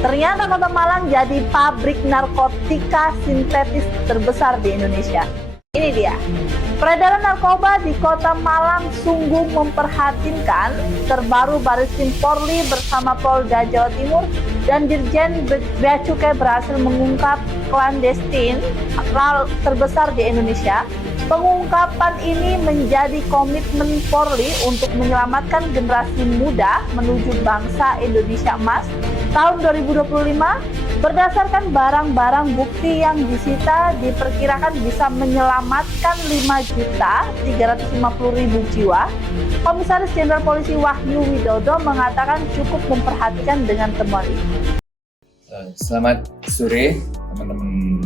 Ternyata Kota Malang jadi pabrik narkotika sintetis terbesar di Indonesia. Ini dia, peredaran narkoba di Kota Malang sungguh memprihatinkan. Terbaru Bareskrim Polri bersama Polda Jawa Timur dan Dirjen Bea Cukai berhasil mengungkap klandestin terbesar di Indonesia. Pengungkapan ini menjadi komitmen Polri untuk menyelamatkan generasi muda menuju bangsa Indonesia Emas tahun 2025. Berdasarkan barang-barang bukti yang disita diperkirakan bisa menyelamatkan 5.350.000 jiwa. Komisaris Jenderal Polisi Wahyu Widodo mengatakan cukup memperhatikan dengan temuan ini. Selamat sore teman-teman.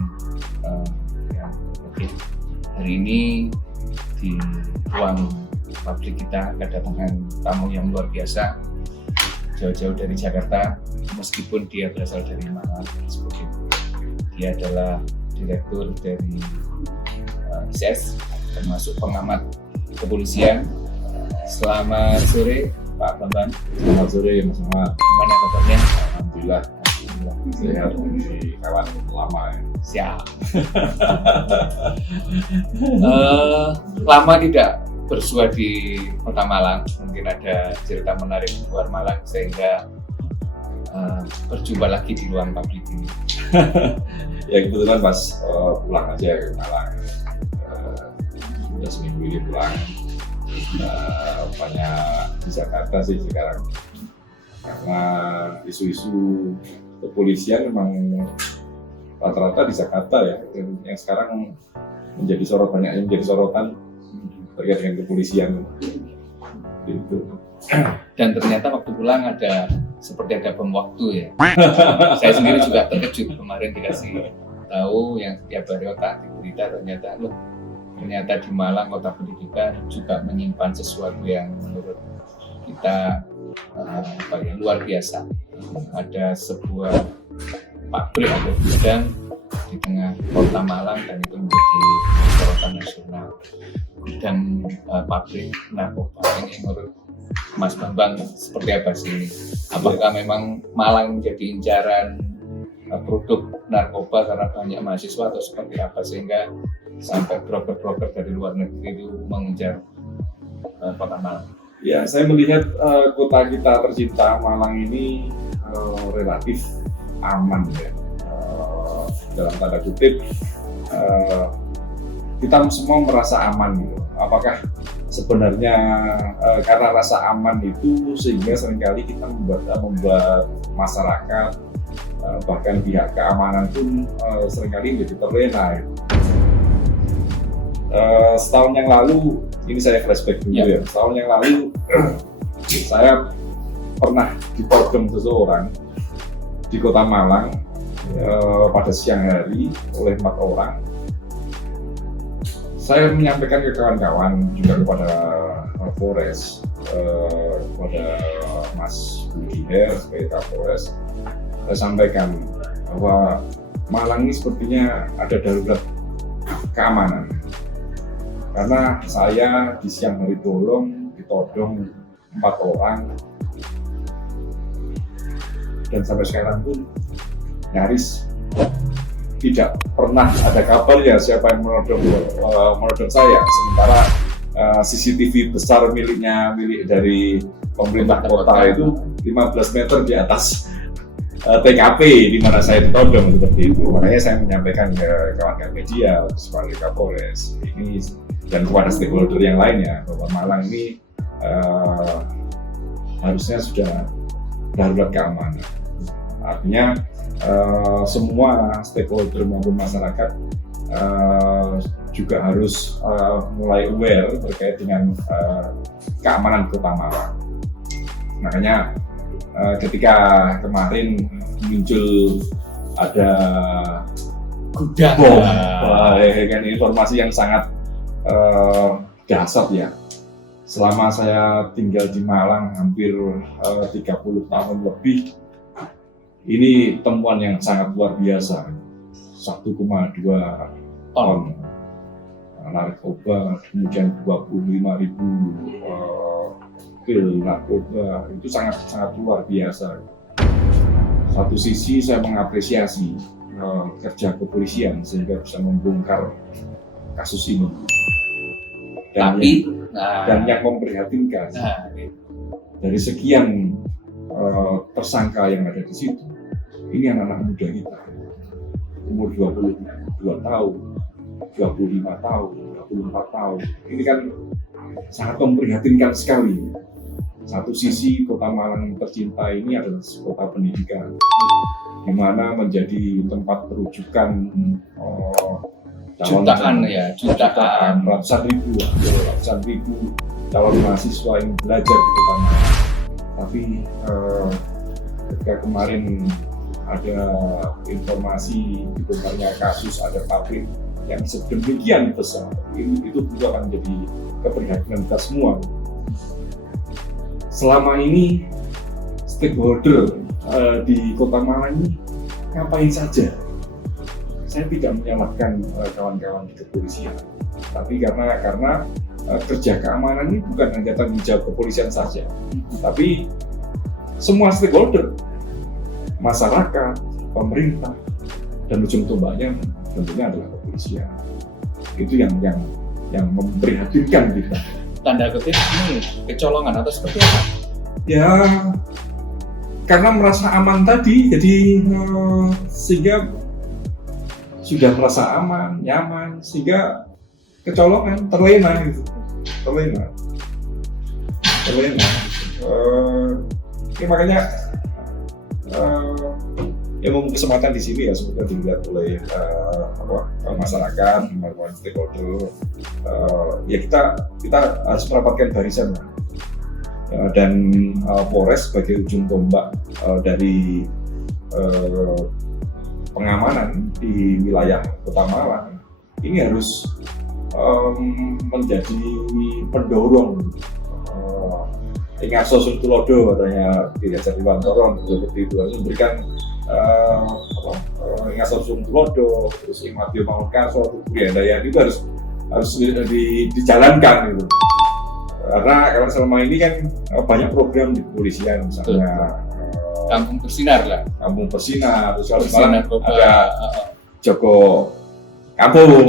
Hari ini di ruang pabrik kita kedatangan tamu yang luar biasa, jauh-jauh dari Jakarta, meskipun dia berasal dari Malang. Dia adalah direktur dari SES, termasuk pengamat kepolisian. Selamat sore Pak Bambang. Selamat sore Mas Ahmad. Gimana kabarnya? Alhamdulillah sehat di kawan lama ya. Siap. Lama tidak bersua di Kota Malang, mungkin ada cerita menarik di luar Malang sehingga berjumpa lagi di ruang pabrik ini. Ya kebetulan pas pulang aja ke Malang, sudah seminggu ini pulang. Banyak di Jakarta sih sekarang, karena isu-isu kepolisian memang rata-rata di Jakarta ya, yang sekarang menjadi sorotan, banyak yang menjadi sorotan terkait dengan kepolisian gitu. Dan ternyata waktu pulang seperti ada bom waktu ya. Saya sendiri juga terkejut kemarin dikasih tahu yang setiap hari otak di berita ternyata di Malang kota pendidikan juga menyimpan sesuatu yang menurut kita luar biasa. Ada sebuah pabrik atau gudang di tengah Kota Malang dan itu menjadi sorotan nasional. Gudang pabrik narkoba ini menurut Mas Bambang seperti apa sih? Apakah memang Malang menjadi incaran produk narkoba karena banyak mahasiswa atau seperti apa sehingga sampai broker-broker dari luar negeri itu mengejar Kota Malang? Ya, saya melihat kota kita tercinta Malang ini relatif aman ya. Dalam tanda kutip, kita semua merasa aman gitu. Apakah sebenarnya karena rasa aman itu sehingga seringkali kita membuat masyarakat bahkan pihak keamanan pun seringkali menjadi terlena gitu. Setahun yang lalu, ini saya flashback dulu ya. Setahun yang lalu saya pernah ditodong seseorang di Kota Malang pada siang hari oleh 4 orang. Saya menyampaikan ke kawan-kawan juga kepada Polres, kepada Mas Budi Her sebagai Kapolres, saya sampaikan bahwa Malang ini sepertinya ada darurat keamanan. Karena saya di siang hari bolong ditodong 4 orang dan sampai sekarang pun nyaris tidak pernah ada kabar ya siapa yang menodong saya. Sementara CCTV besar milik dari pemerintah kota itu 15 meter di atas TKP di mana saya ditodong seperti itu. Makanya saya menyampaikan ke kawan-kawan media sebagai Kapolres ini dan kepada stakeholder yang lainnya bahwa Malang ini harusnya sudah darurat keamanan. Artinya semua stakeholder maupun masyarakat juga harus mulai aware terkait dengan keamanan Kota Malang. Makanya ketika kemarin muncul ada gudang bom dengan informasi yang sangat dahsyat ya. Selama saya tinggal di Malang hampir 30 tahun lebih, ini temuan yang sangat luar biasa. 1,2 ton narkoba, kemudian 25.000 pil narkoba, itu sangat luar biasa. Satu sisi saya mengapresiasi kerja kepolisian sehingga bisa membongkar kasus ini. Tapi Dan yang memprihatinkan, dari sekian tersangka yang ada di situ, ini anak-anak muda kita, umur 22 tahun, 25 tahun, 24 tahun. Ini kan sangat memprihatinkan sekali. Satu sisi Kota Malang tercinta ini adalah kota pendidikan, di mana menjadi tempat rujukan jutaan ratusan ribu calon mahasiswa yang belajar di Kota Malang. Tapi ketika kemarin ada informasi dibongkarnya kasus ada pabrik yang sedemikian besar, itu juga akan menjadi keprihatinan kita semua. Selama ini stakeholder di Kota Malang ini ngapain saja? Saya tidak menyalahkan kawan-kawan di kepolisian, tapi karena kerja keamanan ini bukan hanya tanggung jawab kepolisian saja, tapi semua stakeholder, masyarakat, pemerintah, dan ujung tombaknya tentunya adalah kepolisian. Itu yang memprihatinkan kita. Tanda kutip ini kecolongan atau seperti apa? Ya, karena merasa aman tadi, jadi sehingga sudah merasa aman, nyaman, sehingga kecolongan, terlena gitu, terlena. Ya, makanya ya memang kesempatan di sini ya semoga dilihat oleh masyarakat, teman-teman stakeholder. Ya kita harus merapatkan barisan dan Polres sebagai ujung tombak dari pengamanan di wilayah Kota Malang ini harus menjadi pendorong. Ingat Sosun Tulodo katanya Ki Hajar Dewantara seperti itu, harus memberikan Ingat Sosun Tulodo, terus Imatio Mangunkaso, Budaya itu harus dijalankan gitu. Karena kalau selama ini kan banyak program di kepolisian, misalnya Kampung Bersinar lah. Kampung Bersinar, terus kalau Bersinar ada Joko Kampung,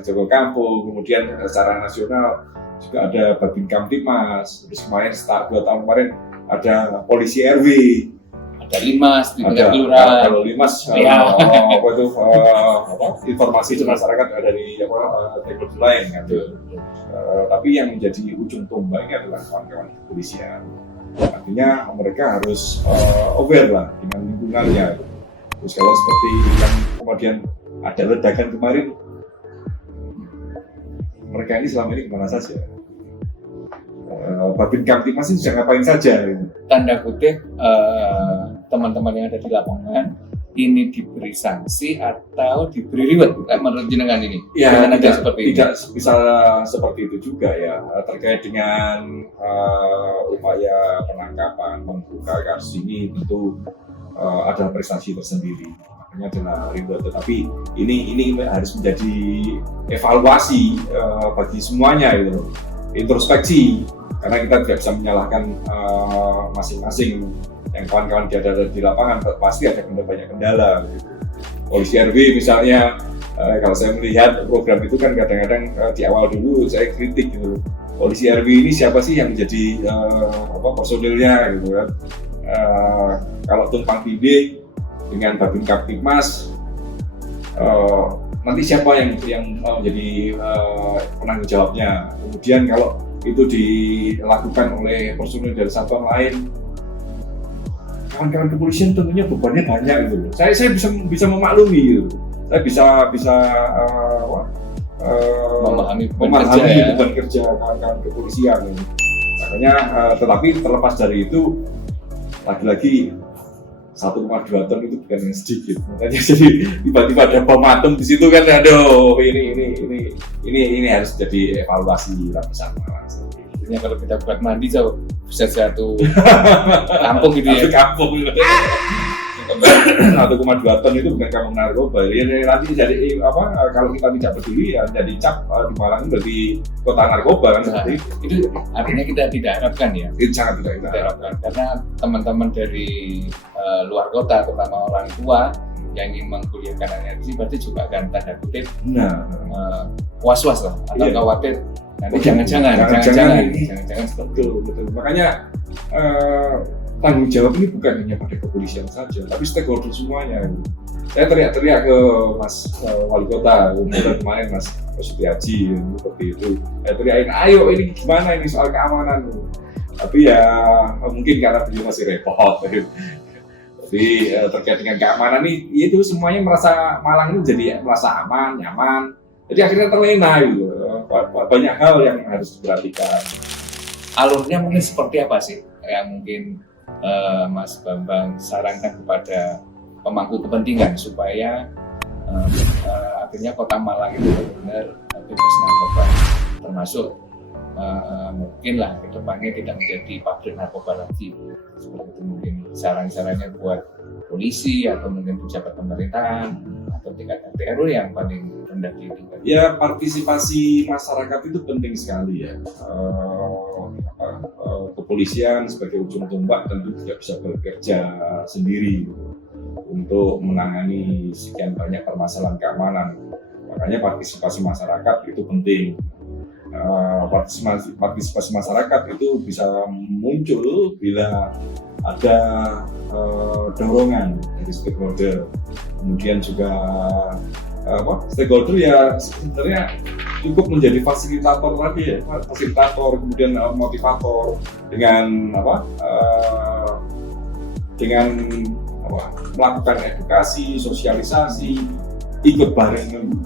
Joko Kampung. kemudian secara nasional juga ada Babin Kamtibmas, terus kemarin start 2 tahun kemarin ada polisi RW, ada Limas di tingkat ada kelurahan. kalau Limas informasi ke masyarakat dari teknologi lain kan. Tapi yang menjadi ujung tombaknya adalah kawan-kawan kepolisian. Artinya mereka harus aware lah dengan lingkungannya. Terus kalau seperti yang kemudian ada ledakan kemarin, mereka ini selama ini kemana saja? Babin Kamtibmas ini sudah ngapain saja? Tanda kutip teman-teman yang ada di lapangan ini diberi sanksi atau diberi reward menurut jenengan ini? Ya, tidak seperti bisa seperti itu juga ya, terkait dengan upaya penangkapan, membuka kasus ini tentu ada prestasi tersendiri, makanya adalah reward. Tetapi ini harus menjadi evaluasi bagi semuanya gitu, introspeksi, karena kita tidak bisa menyalahkan masing-masing. Yang kawan-kawan dia ada di lapangan pasti ada banyak kendala gitu. Polisi RW misalnya, kalau saya melihat program itu kan kadang-kadang di awal dulu saya kritik gitu, polisi RW ini siapa sih yang menjadi personilnya gitu kan. Kalau tumpang tindih dengan Babin Kamtibmas, nanti siapa yang menjadi penanggung jawabnya. Kemudian kalau itu dilakukan oleh personil dari satuan lain, kawan-kawan kepolisian tentunya bebannya banyak gitu. Saya bisa memaklumi gitu. Saya bisa memahami beban kerja kawan-kawan kepolisian gitu. Makanya tetapi terlepas dari itu, lagi-lagi 1,2 ton itu bukan yang sedikit. Makanya jadi tiba-tiba ada bom atom di situ kan, aduh ini harus jadi evaluasi bersama. Ya, kalau kita buat mandi bisa satu kampung gitu ya. Kampung. 1,2 ton itu bukan kantong narkoba. Ya, nanti jadi apa? Kalau kita tidak peduli ya jadi cap di Malang itu berarti kota narkoba kan seperti itu. Itu artinya kita tidak harapkan ya. Itu sangat tidak kita Tidak harapkan. harapkan karena teman-teman dari luar kota, terutama orang tua yang ingin mengkuliahkan anaknya di sini pasti juga akan tanda kutip Nah, was-was lah atau Iya. khawatir nanti Oh, jangan-jangan seperti itu. betul. Makanya tanggung jawab ini bukan hanya pada kepolisian saja, tapi stakeholder semuanya. Saya teriak-teriak ke Mas Wali Kota kemarin Mas Sutiaji seperti itu. Saya teriakin, ayo ini gimana ini soal keamanan. Tapi ya mungkin karena beliau masih repot. Jadi terkait dengan keamanan ini, itu semuanya merasa Malang ini jadi merasa aman, nyaman. Jadi akhirnya terlena gitu. Banyak hal yang harus diperhatikan. Alurnya mungkin seperti apa sih yang mungkin Mas Bambang sarankan kepada pemangku kepentingan supaya akhirnya Kota Malang itu benar-benar bebas narkoba, termasuk mungkin lah ke depannya tidak menjadi pabrik narkoba lagi. Seperti itu mungkin saran-sarannya buat polisi atau mungkin pejabat pemerintahan atau tingkat RT RW yang paling rendah di tingkat. Ya, partisipasi masyarakat itu penting sekali ya. Kepolisian sebagai ujung tombak tentu tidak bisa bekerja sendiri untuk menangani sekian banyak permasalahan keamanan. Makanya partisipasi masyarakat itu penting. Partisipasi masyarakat itu bisa muncul bila ada dorongan dari stakeholder. Kemudian juga stakeholder ya sebenarnya cukup menjadi fasilitator lagi ya, fasilitator kemudian motivator dengan melakukan edukasi, sosialisasi, ikut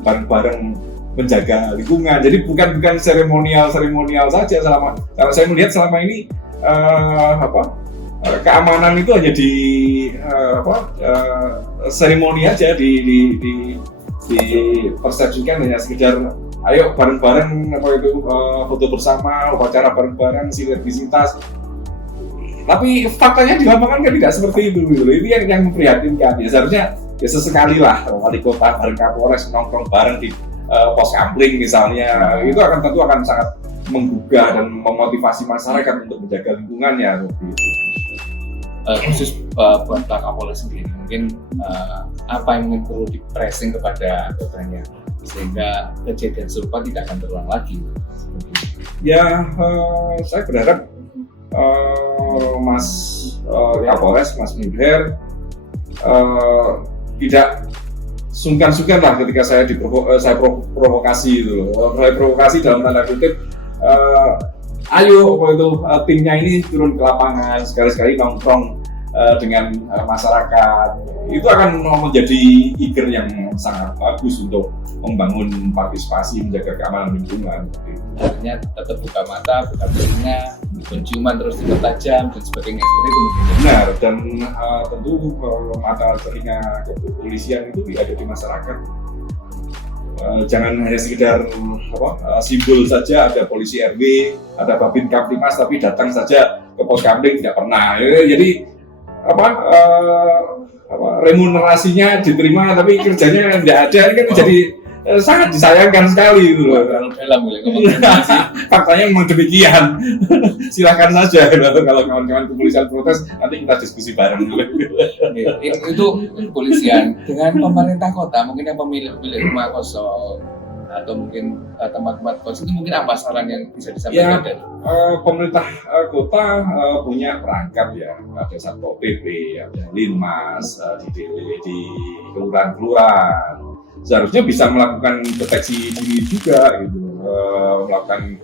bareng-bareng menjaga lingkungan. Jadi bukan seremonial saja. Kalau saya melihat selama ini keamanan itu hanya di seremoni aja, dipersepsikan hanya sekedar ayo bareng-bareng foto bersama, upacara bareng-bareng, sinergisitas. Tapi faktanya di lapangan kan tidak seperti itu gitu. Ini yang memprihatinkan. Ya seharusnya ya sesekali lah wali kota bareng Kapolres nongkrong bareng di pos kampling misalnya. Itu tentu akan sangat menggugah dan memotivasi masyarakat untuk menjaga lingkungannya gitu. Khusus buat Pak Kapolres sendiri, mungkin apa yang mungkin perlu di-pressing kepada anggotanya sehingga kejadian serupa tidak akan terulang lagi? Ya, saya berharap Mas Kapolres, Mas Mudher tidak sungkan-sungkan lah ketika saya provokasi itu loh. Saya provokasi dalam tanda kutip, ayo timnya ini turun ke lapangan, sekali-sekali nongkrong dengan masyarakat. Itu akan menjadi trigger yang sangat bagus untuk membangun partisipasi, menjaga keamanan lingkungan. Artinya tetap buka mata, buka telinga, penciuman terus dipertajam dan sebagainya, seperti itu mungkin. Benar, dan tentu mata telinga kepolisian itu ada di masyarakat. Jangan hanya sekedar simbol saja, ada polisi RW, ada Babin Kamtimas, tapi datang saja ke pos kamling tidak pernah. Jadi remunerasinya diterima tapi kerjanya tidak ada, ini kan jadi sangat disayangkan sekali gitu loh. Dalam Faktanya memang demikian. Silakan saja kalau kawan-kawan kepolisian protes, nanti kita diskusi bareng dulu. Itu kepolisian dengan pemerintah kota, mungkin yang pemilik rumah kosong atau mungkin tempat-tempat kos itu mungkin apa saran yang bisa disampaikan dari pemerintah kota punya perangkat ya, ada Satpol PP, ada Linmas, di kelurahan-kelurahan. Seharusnya bisa melakukan deteksi dini juga gitu, melakukan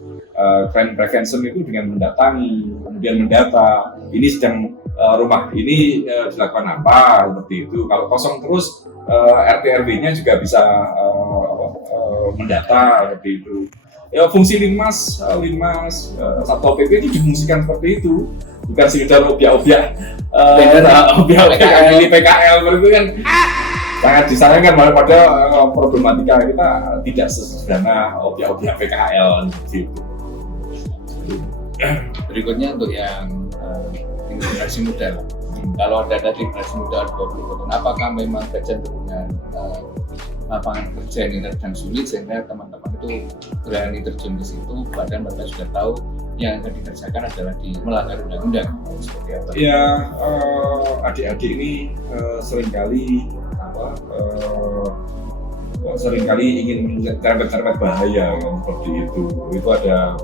crime prevention itu dengan mendatangi, kemudian mendata ini sedang rumah ini dilakukan apa seperti itu. Kalau kosong terus RT RW-nya juga bisa mendata seperti itu. Ya, fungsi Linmas, Satpol PP itu difungsikan seperti itu, bukan sekedar objek-objek di PKL itu kan sangat disayangkan pada problematika kita tidak sesederhana objek-objek PKL gitu. Berikutnya untuk yang generasi muda, Kalau ada tadi generasi muda 20 tahun, apakah memang kecenderungan lapangan kerja ini dan sulit sehingga teman-teman itu berani terjun ke situ, padahal mereka sudah tahu yang akan dikerjakan adalah melanggar undang-undang seperti apa? Ya, adik-adik ini seringkali ingin terpet bahaya kan, seperti itu. Itu ada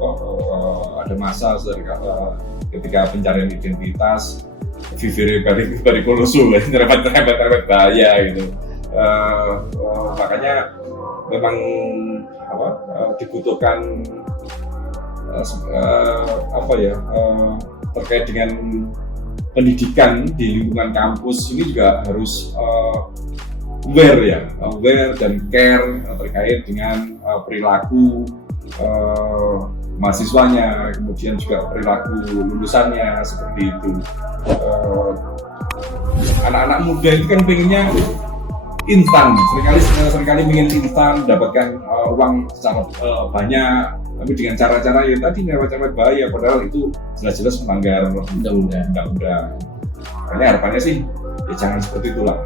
masa ketika pencarian identitas vivere pericoloso, terpet bahaya gitu. Makanya memang dibutuhkan terkait dengan pendidikan di lingkungan kampus ini juga harus aware dan care terkait dengan perilaku mahasiswanya, kemudian juga perilaku lulusannya seperti itu. Anak-anak muda itu kan pengennya instan, seringkali ingin instan, dapatkan uang secara banyak, tapi dengan cara-cara yang tadi cara bahaya, padahal itu jelas-jelas melanggar undang-undang. Makanya harapannya sih ya jangan seperti itulah.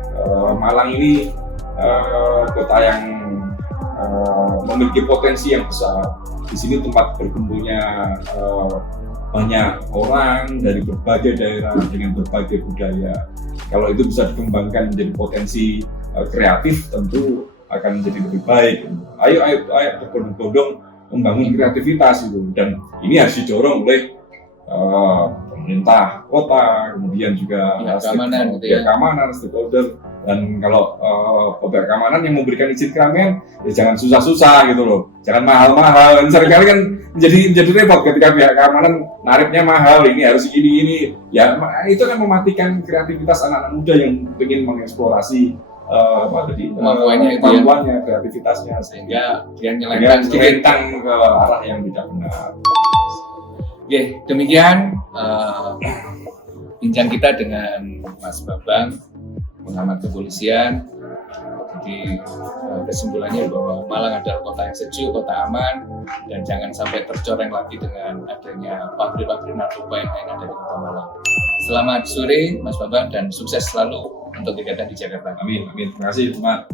Malang ini kota yang memiliki potensi yang besar. Di sini tempat berkumpulnya banyak orang dari berbagai daerah dengan berbagai budaya. Kalau itu bisa dikembangkan menjadi potensi kreatif, tentu akan menjadi lebih baik. Ayo berbondong-bondong membangun kreativitas itu, dan ini harus didorong oleh pemerintah kota, kemudian juga keamanan, stakeholder. Dan kalau pihak keamanan yang memberikan izin keramaian, ya jangan susah-susah gitu loh, jangan mahal-mahal. Seringkali kan menjadi repot ketika pihak keamanan nariknya mahal, ini harus ini. Ya itu kan mematikan kreativitas anak-anak muda yang ingin mengeksplorasi kemampuannya, kreativitasnya, sehingga dia nyelentang ke arah yang tidak benar. Oke, demikian bincang kita dengan Mas Bambang, pengamat kepolisian. Jadi kesimpulannya bahwa Malang adalah kota yang sejuk, kota aman, dan jangan sampai tercoreng lagi dengan adanya pabrik-pabrik narkoba yang ada di kota Malang. Selamat sore Mas Bambang dan sukses selalu untuk kegiatan di Jakarta. Amin. Terima kasih teman.